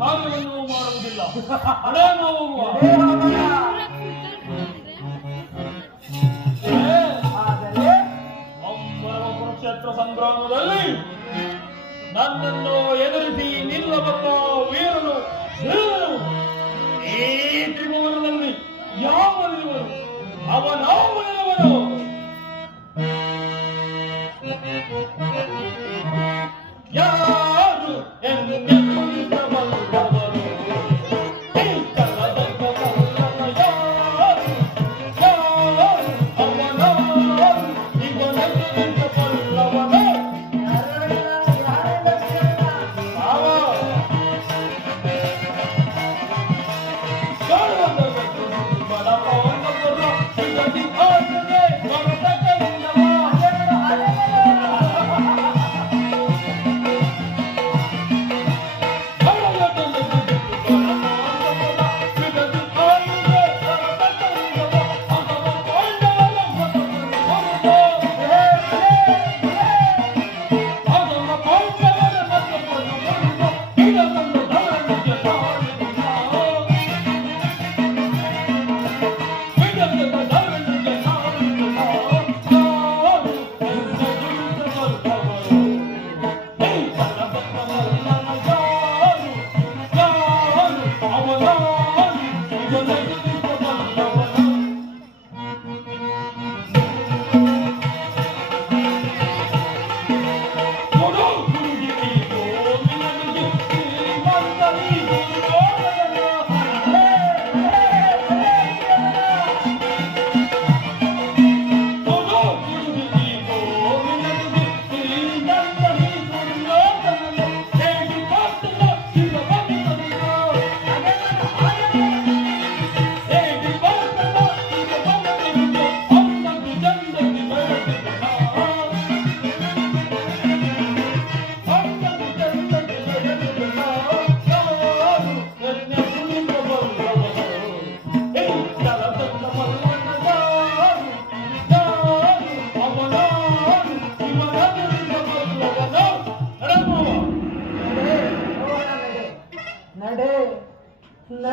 ಕಾರ್ಯವನ್ನು ಮಾಡುವುದಿಲ್ಲ. ನಡೆ ನಾವು ಕುರುಕ್ಷೇತ್ರ ಸಂಗ್ರಾಮದಲ್ಲಿ ನನ್ನನ್ನು ಎದುರಿಸಿ ನಿಲ್ಲಬಲ್ಲ ವೀರನು நட